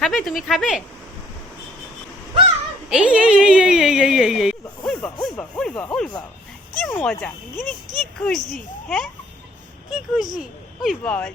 খাবে তুমি খাবে? এই এই এই এই এই এই এই এই ওই বা ওই বা ওই বা ওই বা কি মজা, গিনি কি খুশি, হ্যাঁ কি খুশি, ওই বাবা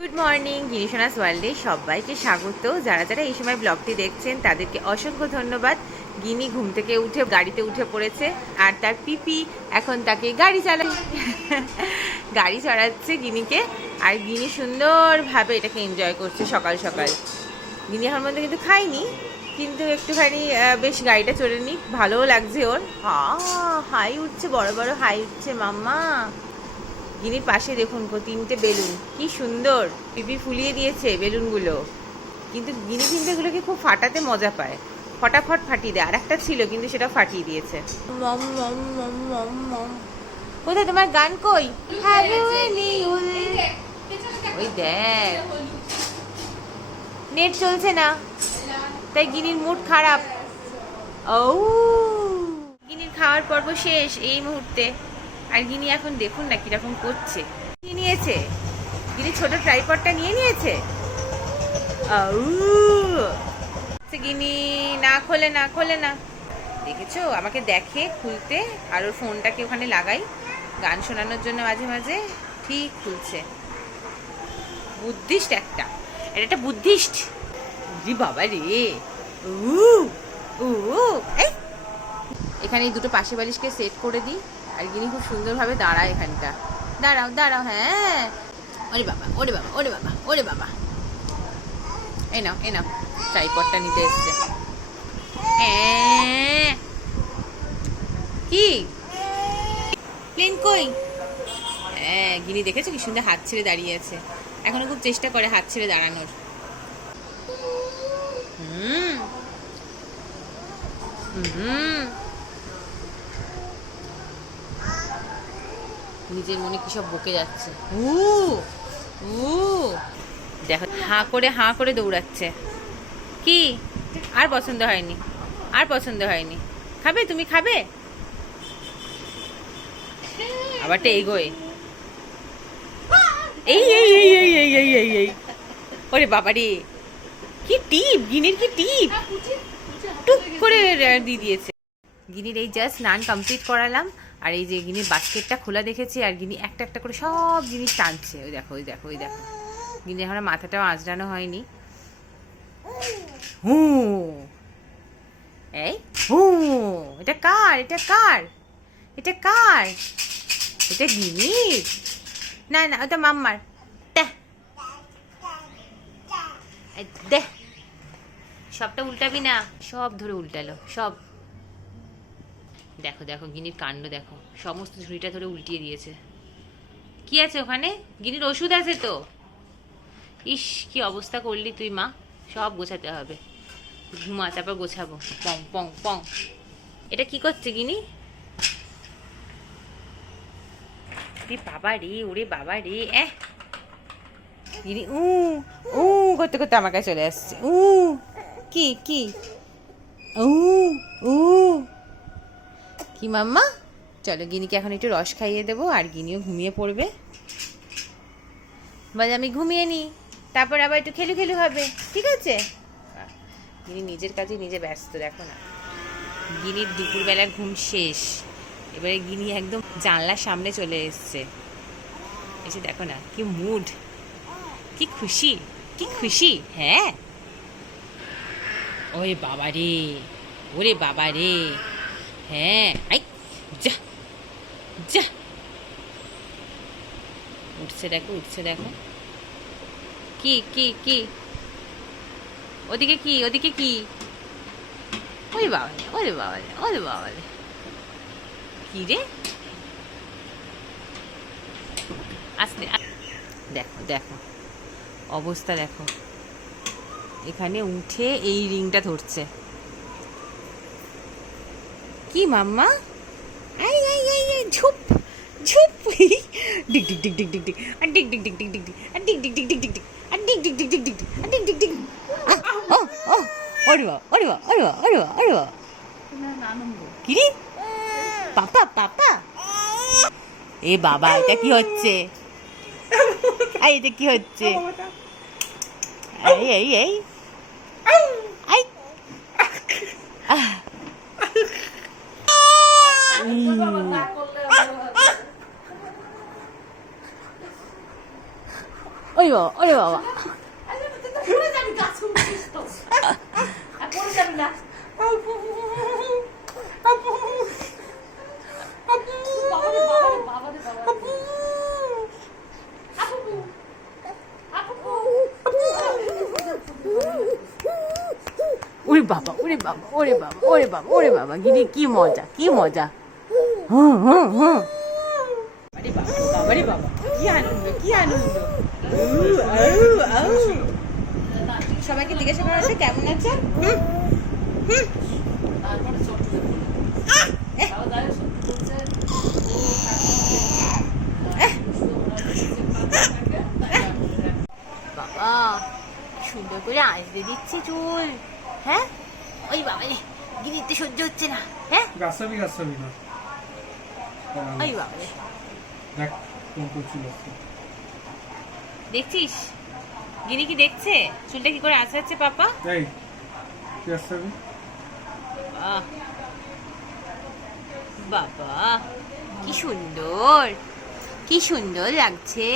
গুড মর্নিং, গিনিসোনাস ওয়ার্ল্ডে সবাইকে স্বাগত। যারা যারা এই সময় ব্লগটি দেখছেন তাদেরকে অসংখ্য ধন্যবাদ। গিনি ঘুম থেকে উঠে গাড়িতে উঠে পড়েছে, আর তার পিপি এখন তাকে গাড়ি চড়াচ্ছে গিনিকে, আর গিনি সুন্দরভাবে এটাকে এনজয় করছে সকাল সকাল। গিনি এখন মধ্যে কিন্তু খায়নি, কিন্তু একটুখানি বেশ গাড়িটা চড়ে নি, ভালোও লাগছে ওর। হাই উঠছে, বড় বড় হাই উঠছে মাম্মা। গিনির পাশে দেখুন 3টে বেলুন, কি সুন্দর পিপি ফুলিয়ে দিয়েছে বেলুনগুলো, কিন্তু গিনি কিন্তু এগুলোকে খুব ফাটাতে মজা পায়, ফটাফট ফাটিয়ে দেয়। আর একটা ছিল কিন্তু সেটা ফাটিয়ে দিয়েছে। মম মম মম মম মম। কোথায় তোমার গান কই? ওই দেখ, নেট চলছে না তাই গিনির মুড খারাপ। ও গিনির খাওয়ার পর্ব শেষ এই মুহূর্তে, আর গিনি এখন দেখুন না কিরকম করছে। নিয়ে নিয়েছে গিনি, ছোট ট্রাইপডটা নিয়ে নিয়েছে। গিনি না খোলে না, খোলে না, দেখেছো আমাকে দেখে খুলতে, আর ওর ফোনটাকে ওখানে লাগাই গান শোনানোর জন্য মাঝে মাঝে, ঠিক খুলছে। বুদ্ধিস্ট একটা, এটা একটা বুদ্ধিস্ট। জি বাবা রে, এখানে এই দুটো পাশে বালিশকে সেট করে দিই, আর গিনি খুব সুন্দরভাবে দাঁড়ায় এখানটা। দাঁড়াও দাঁড়াও, হ্যাঁ। ওরে বাবা ওরে বাবা ওরে বাবা ওরে বাবা, এই নাও এই নাও, ট্রাইপডটা নিতে এসছে। কি প্লেন কই? হ্যাঁ, গিনি দেখেছো কি সুন্দর হাত ছেড়ে দাঁড়িয়ে আছে, এখনো খুব চেষ্টা করে হাত ছেড়ে দাঁড়ানোর। নিজের মনে কি সব বকে যাচ্ছে। দেখো, হাঁ করে দৌড়াচ্ছে। কি আর পছন্দ হয়নি? আর পছন্দ হয়নি? খাবে তুমি খাবে? আবারটা এগোয়, এই এই এই এই এই এই এই এই, ওরে বাবারে কি টিপ, গিনির কি টিপ, টুক করে দিয়ে দিয়েছে। গিনির এই জাস্ট স্নান কমপ্লিট করালাম, আর এই যে গিনির বাস্কেটটা খোলা দেখেছি, আর গিনি একটা একটা করে সব জিনিস টানছে। ওই দেখো ওই দেখো ওই দেখো, গিনি এখন মাথাটাও আঁচড়ানো হয়নি। এই এটা কার, এটা কার, এটা কার? এটা গিনির না, না ওটা মাম্মার। দেখ, সবটা উল্টাবি না, সব ধরে উল্টালো সব। দেখো দেখো গিনির কাণ্ড দেখো, সমস্ত ঝুড়িটা ধরে উল্টিয়ে দিয়েছে। কি আছে ওখানে? গিনির ওষুধ আছে তো। ইস, কি অবস্থা করলি তুই মা, সব গোছাতে হবে। ঘুমা, তারপর গোছাবো। পং পং পং। এটা কি করছে গিনি? বাবা রে, ওরে বাবা রে, গিনি করতে করতে আমার কাছে চলে আসছে। কি কি কি মাম্মা? চলো গিনিকে এখন একটু রস খাইয়ে দেবো, আর গিনিও ঘুমিয়ে পড়বে। বলে আমি ঘুমিয়ে নিই, তারপর আবার একটু খেলু খেলু হবে, ঠিক আছে? গিনি নিজের কাজে নিজে ব্যস্ত, দেখো না। গিনির দুপুরবেলার ঘুম শেষ, এবারে গিনি একদম জানলার সামনে চলে এসছে। এসে দেখো না কি মুড, কি খুশি, কি খুশি। হ্যাঁ, ওরে বাবা রে, ওরে বাবা রে, হ্যাঁ। আই যা যা, উঠছে দেখো, উঠছে দেখো। কি কি কি, ওদিকে কি, ওদিকে কি? ওরে বাবা, ওরে বাবা, ওরে বাবা, কি রে? আসতে দেখো দেখো অবস্থা দেখো, এখানে উঠে এই রিংটা ধরছে। কি মাম্মা? আই আই আই আই, ঝুপ ঝুপ, ডিক ডিক ডিক ডিক ডিক ডিক, আর ডিক ডিক ডিক ডিক ডিক ডিক, আর ডিক ডিক ডিক ডিক ডিক ডিক, আর ডিক ডিক ডিক ডিক ডিক, আর ডিক ডিক ডিক ওরে বাবা ওরে বাবা ওরে বাবা ওরে বাবা ওরে বাবা কি রে পাপা পাপা এ বাবা এটা কি হচ্ছে এই এটা কি হচ্ছে এই এই এই আই ওরে বাবা ওরে বাবা ওরে বাবা ওরে বাবা ওরে বাবা ওরে বাবা ওরে বাবা গিনি কি মজা কি মজা আরে বাবা বাবারে বাবা কি আনন্দ কি আনন্দ সবাইকে জিজ্ঞাসা করা হচ্ছে কেমন আছে বাবা সুন্দর করে আসতে দিচ্ছে চুল হ্যাঁ ওই বাবা রে গিরিতে সহ্য হচ্ছে না হ্যাঁ গাছাবি না ওই বাবা রে দেখ কোন চুল আছে দেখছিস গিনি কি দেখছে চুলটা কি করে আছাচ্ছে পাপা এই গাছাবি বাবা কি সুন্দর কি সুন্দর লাগছে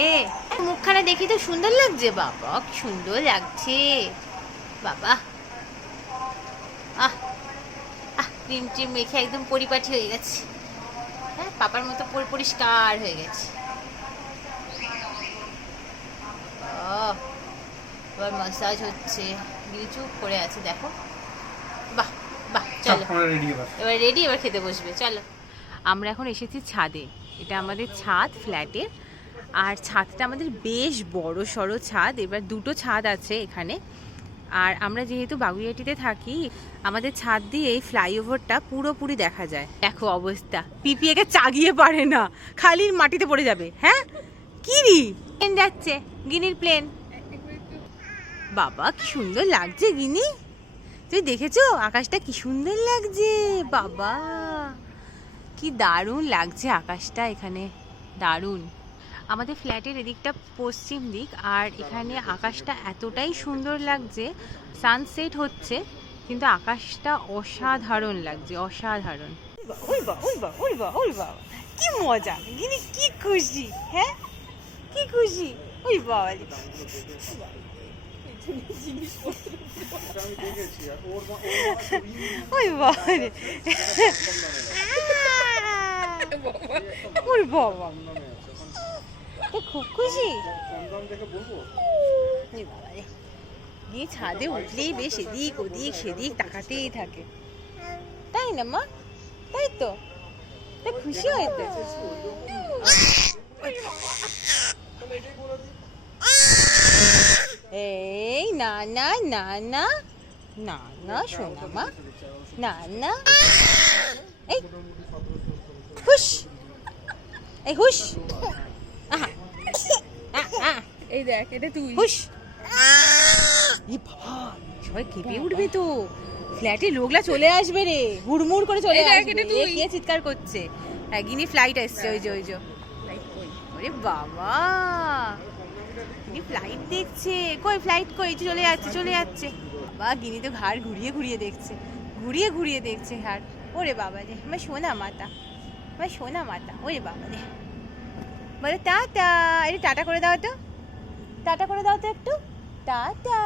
মুখখানা দেখি তো সুন্দর লাগছে বাবা কি সুন্দর লাগছে বাবা আহ আহ ক্রিম টিম মেখে একদম পরিপাটি হয়ে গেছে হ্যাঁ পাপার মতো পরিষ্কার হয়ে গেছে এবার মাসাজ হচ্ছে গিরি চুপ করে আছে দেখো বাহ বাহ চলো এবার রেডি এবার খেতে বসবে চলো আমরা এখন এসেছি ছাদে এটা আমাদের ছাদ ফ্ল্যাটের আর ছাদটা আমাদের বেশ বড় সড়ো ছাদ এবার দুটো ছাদ আছে এখানে আর আমরা যেহেতু বাগুইআটিতে থাকি আমাদের ছাদ দিয়ে এই ফ্লাইওভারটা পুরোপুরি দেখা যায় দেখো অবস্থা পিপিএকে চাগিয়ে পারে না খালি মাটিতে পড়ে যাবে হ্যাঁ কি রি প্লেন যাচ্ছে গিনির প্লেন বাবা কি সুন্দর লাগছে গিনি তুই দেখেছো আকাশটা কি সুন্দর লাগছে বাবা কি দারুণ লাগছে আকাশটা এখানে দারুণ আমাদের ফ্ল্যাটের এদিকটা পশ্চিম দিক আর এখানে আকাশটা এতটাই সুন্দর লাগছে সানসেট হচ্ছে কিন্তু আকাশটা অসাধারণ লাগছে অসাধারণ কি মজা গিনি কি খুশি হ্যাঁ কি খুশি ওই বাবা ওই বাবা ওর বাবা খুব খুশি গিয়ে ছাদে উঠলেই বেশ এদিক ওদিক সেদিক তাকাতেই থাকে তাই না মা তাই তো খুশি হয়তো এই না না না না না না শোনা মা না না এই হুশ এই হুশ এই দেখ এটা তুই হুশ এই বাবা সবাই কেঁপে উঠবে তো ফ্ল্যাটে লোকলা চলে আসবে রে হুড়মুড় করে চলে আসবে কে চিৎকার করছে হ্যাঁ গিনি ফ্লাইট আসছে ওই যে ওরে বাবা গিনি ফ্লাইট দেখছে কই ফ্লাইট কই চলে যাচ্ছে বাবা গিনি তো ঘাড় ঘুরিয়ে দেখছে ঘুরিয়ে দেখছে ঘাড় ওরে বাবা রে আমার সোনা মাতা ওরে বাবা রে বলে টাটা এটা টাটা করে দাও তো একটু টাটা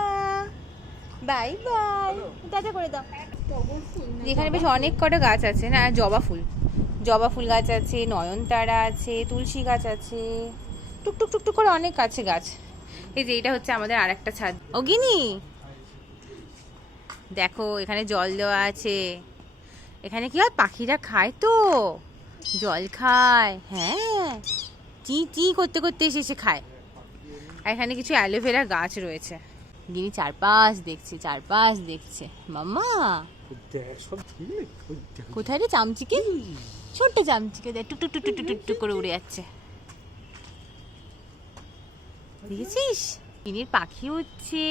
বাই বাই টাটা করে দাও এখানে বেশ অনেক কটা গাছ আছে না জবা ফুল গাছ আছে নয়নতারা আছে তুলসী গাছ আছে টুকটুক করে অনেক আছে গাছ এই যে এটা হচ্ছে আমাদের আর একটা ছাদ গিনি দেখো এখানে জল দেওয়া আছে এখানে কি হয় পাখিরা খায় তো জল খায় হ্যাঁ চি করতে এসে খায় আর এখানে কিছু অ্যালোভেরা গাছ রয়েছে গিনি চারপাশ দেখছে মাম্মা কোথায় রে চামচিকে ছোট্ট চামচিকে দেখ টুক করে উড়ে যাচ্ছে দেখেছিস গিনির পাখি হচ্ছে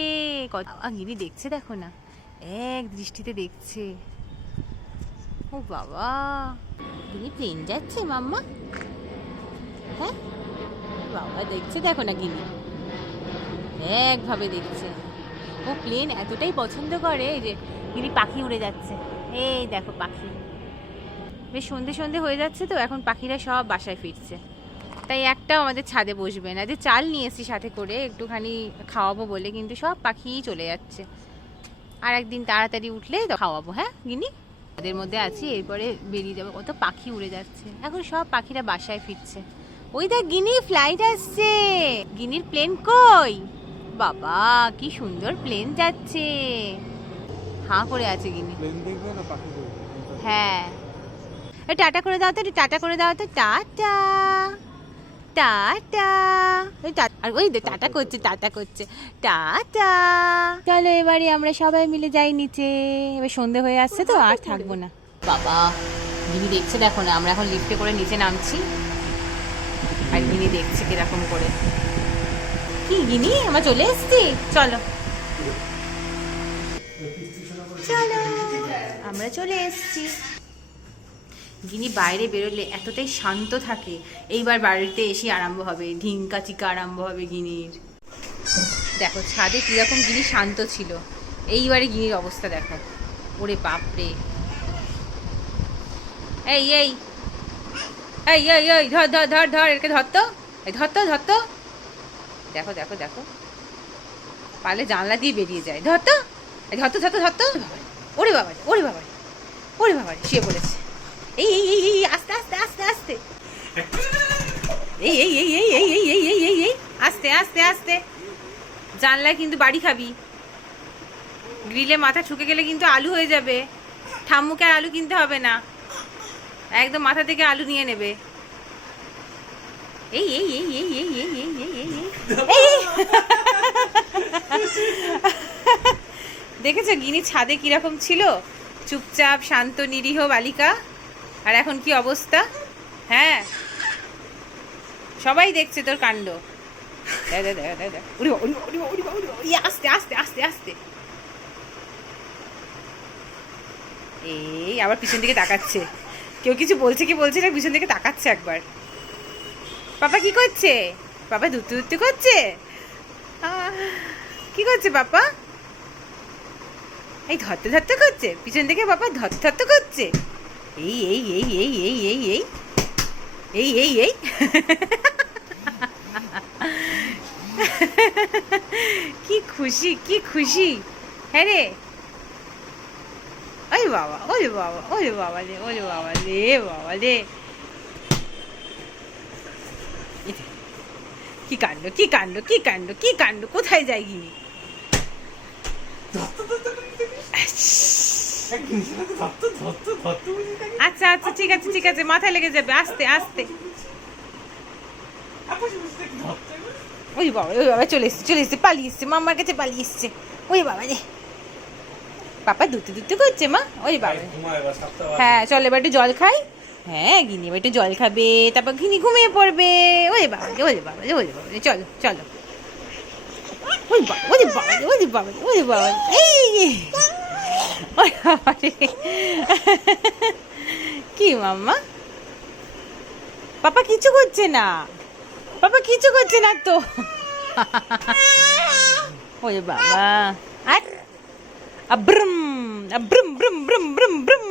গিনি দেখছে দেখো না এক দৃষ্টিতে দেখছে। ও বাবা, গিনি প্লেন যাচ্ছে মাম্মা। হ্যাঁ বাবা দেখছে, দেখো না গিনি একভাবে দেখছে। ও প্লেন এতটাই পছন্দ করে যে গিনি পাখি উড়ে যাচ্ছে। এই দেখো পাখি, বেশ সন্ধে সন্ধে হয়ে যাচ্ছে তো, এখন পাখিরা সব বাসায় ফিরছে। তাই একটাও আমাদের ছাদে বসবে না। যে চাল নিয়ে এসেছি সাথে করে একটুখানি খাওয়াবো বলে, কিন্তু সব পাখিই চলে যাচ্ছে। আর একদিন তাড়াতাড়ি উঠলে খাওয়াবো। হ্যাঁ গিনি, ওদের মধ্যে আছি, এরপরে বেরিয়ে যাবো। কত পাখি উড়ে যাচ্ছে, এখন সব পাখিরা বাসায় ফিরছে। ওই দেখ গিনি ফ্লাইট আসছে। গিনির প্লেন কই? বাবা কি সুন্দর প্লেন যাচ্ছে। হাঁ করে আছে গিনি। প্লেন দেখবে না পাখি দেখবে? হ্যাঁ, টাটা করে দাও তো, টাটা করে দাও তো। Tata tata. আর ওই টাটা করছে, টাটা করছে, টাটা। চলো এবারে আমরা সবাই মিলে যাই নিচে। এবার সন্ধে হয়ে আসছে তো, আর থাকবো না। বাবা গিনি দেখছে, দেখো না, আমরা এখন লিফটে করে নিচে নামছি, আর গিনি দেখছে কিরকম করে। কি গিনি, আমরা চলে এসছি। চলো চলো, আমরা চলে এসছি। গিনি বাইরে বেরোলে এতটাই শান্ত থাকে, এইবার বাড়িতে এসে আরম্ভ হবে, ঢিঙ্কা চিকা আরম্ভ হবে গিনির। দেখো ছাদে কিরকম গিনি শান্ত ছিল, এইবারে গিনির অবস্থা দেখো। ওরে বাপরে, এই এই এই এই এই ধর ধর ধর ধর, একে ধর তো, এই ধর তো ধর তো। দেখো দেখো দেখো, পারলে জানলা দিয়ে বেরিয়ে যায়। ধর তো, এই ধর তো ধর তো ধর তো। ওরে বাবা, ওরে বাবা, ওরে বাবা, শুয়ে পড়েছে। এই এই এই এই আস্তে আস্তে আস্তে আস্তে, এই এই এই এই এই এই এই এই এই এই আস্তে আস্তে আস্তে। জানলায় কিন্তু বাড়ি খাবি, গ্রিলে মাথা ঠুকে গেলে কিন্তু আলু হয়ে যাবে। ঠাম্মুকে আর আলু কিনতে হবে না, একদম মাথা থেকে আলু নিয়ে নেবে। এই এই এই এই এই এই এই এই এই এই দেখেছো গিনি ছাদে কিরকম ছিল, চুপচাপ শান্ত নিরীহ বালিকা, আর এখন কি অবস্থা। হ্যাঁ সবাই দেখছে তোর কাণ্ড। আস্তে আস্তে আস্তে আস্তে, এই আবার পিছন দিকে তাকাচ্ছে। কেউ কিছু বলছে কি বলছে না, পিছন দিকে তাকাচ্ছে একবার। পাপা কি করছে? পাপা ধুতে ধুতে করছে। কি করছে পাপা? এই ধরতে ধরতে করছে, পিছন থেকে পাপা ধরতে ধরতে করছে। এই এই এই এই এই এই এই এই এই এই কি খুশি, কি খুশি। হ্যাঁ রে, ওরে বাবা, ওরে বাবা, ওরে বাবা রে, ওরে বাবা রে, বাবা রে। কি কাণ্ড, কি কাণ্ড, কি কাণ্ড, কি কাণ্ড, কোথায় যাই গিনি। আচ্ছা আচ্ছা ঠিক আছে ঠিক আছে, মাথায় লেগে যাবে, আস্তে আস্তে। ওই বাবা, ওই বাবা চলে এসছে, চলে এসছে, পালিয়ে এসছে, মামার কাছে পালিয়ে এসছে। ওই বাবা রে, পাপা ধুতে ধুতে করছে মা। ওই বাবা, হ্যাঁ চল এবার একটু জল খাই। হ্যাঁ গিনি এবার একটু জল খাবে, তারপর গিনি ঘুমিয়ে পড়বে। ওরে বাবা, ওরে বাবা, ওরে বাবা, চলো চলো। ওই বাবা, ওরে বাবা, ওরে বাবা, ওরে বাবা, এই কি মাম্মা, পাপা কিছু করছে না, পাপা কিছু করছে না তো। ওরে বাবা, আর আব্রুম আব্রুম ব্রুম ব্রুম ব্রুম ব্রুম।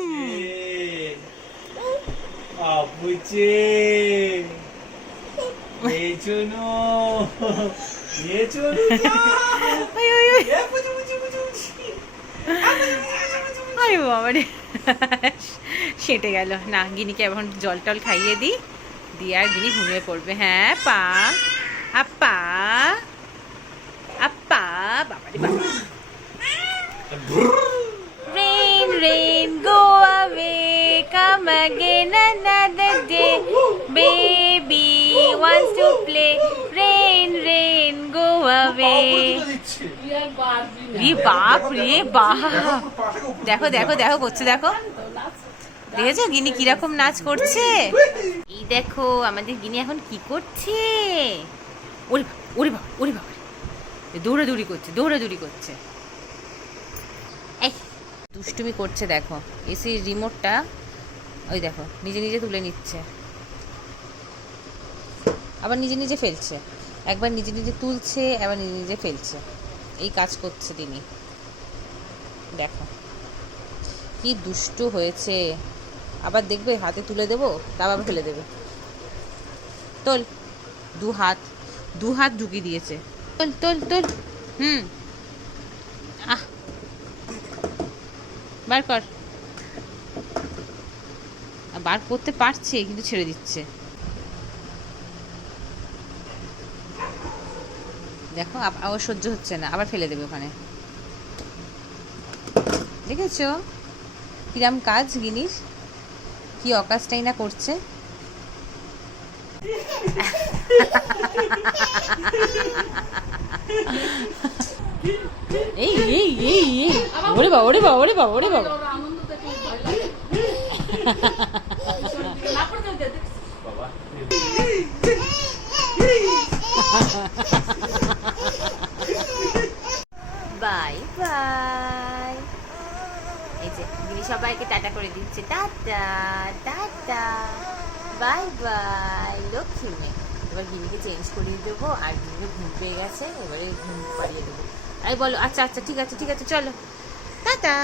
আপুচে এই চুনু, এই চুনু ওই ওই ওই, আরে বাবা রে, সেটে গেল না। গিনিকে এখন জল টল খাইয়ে দিই, দিয়ে আর গিনি ঘুমিয়ে পড়বে। হ্যাঁ পা আপা আপা, বাবা রে বাবা। Rain, rain, go away, come again another day. Baby wants to play. Rain, rain, go away. রে বাপ রে বাপ, দেখো দেখো দেখো করছে, দেখো দেখেছো গিনি কিরকম নাচ করছে। এই দেখো আমাদের গিনি এখন কি করছে। ওরে বাবা, ওরে বাবা, ওরে বাবা, দৌড়াদৌড়ি করছে, দৌড়াদৌড়ি করছে। এই দুষ্টুমি করছে দেখো, এসির রিমোটটা ওই দেখো নিজে নিজে তুলে নিচ্ছে, আবার নিজে নিজে ফেলছে, একবার নিজে নিজে তুলছে, আবার নিজে নিজে ফেলছে, এই কাজ করছে তিনি। দেখো কি দুষ্টু হয়েছে, আবার দেখবে হাতে তুলে দেবো তা আবার ফেলে দেবে। তোল, দু হাত ঢুকিয়ে দিয়েছে, তোল তোল তোল। আহ, বার কর। বার করতে পারছে কিন্তু ছেড়ে দিচ্ছে। দেখো আবার সহ্য হচ্ছে না, আবার ফেলে দেবে ওখানে। দেখেছো কিরাম কাজ জিনিস, কি অকাজটাই না করছে। এই এই এই এই ওরে বাবা, ওরে বাবা, ওরে বাবা, ওরে বাবা। বাবা বাই বাই। এই যে গিনি সবাইকে টাটা করে দিচ্ছে, tata tata bye bye. Lakshmi মেয়ে। এবার গিনিকে চেঞ্জ করিয়ে দেবো, আর গিনিকে ঘুম পেয়ে গেছে, এবারে ঘুম পাড়িয়ে দেবো। এই বলো, আচ্ছা আচ্ছা ঠিক আছে ঠিক আছে, চলো টাটা।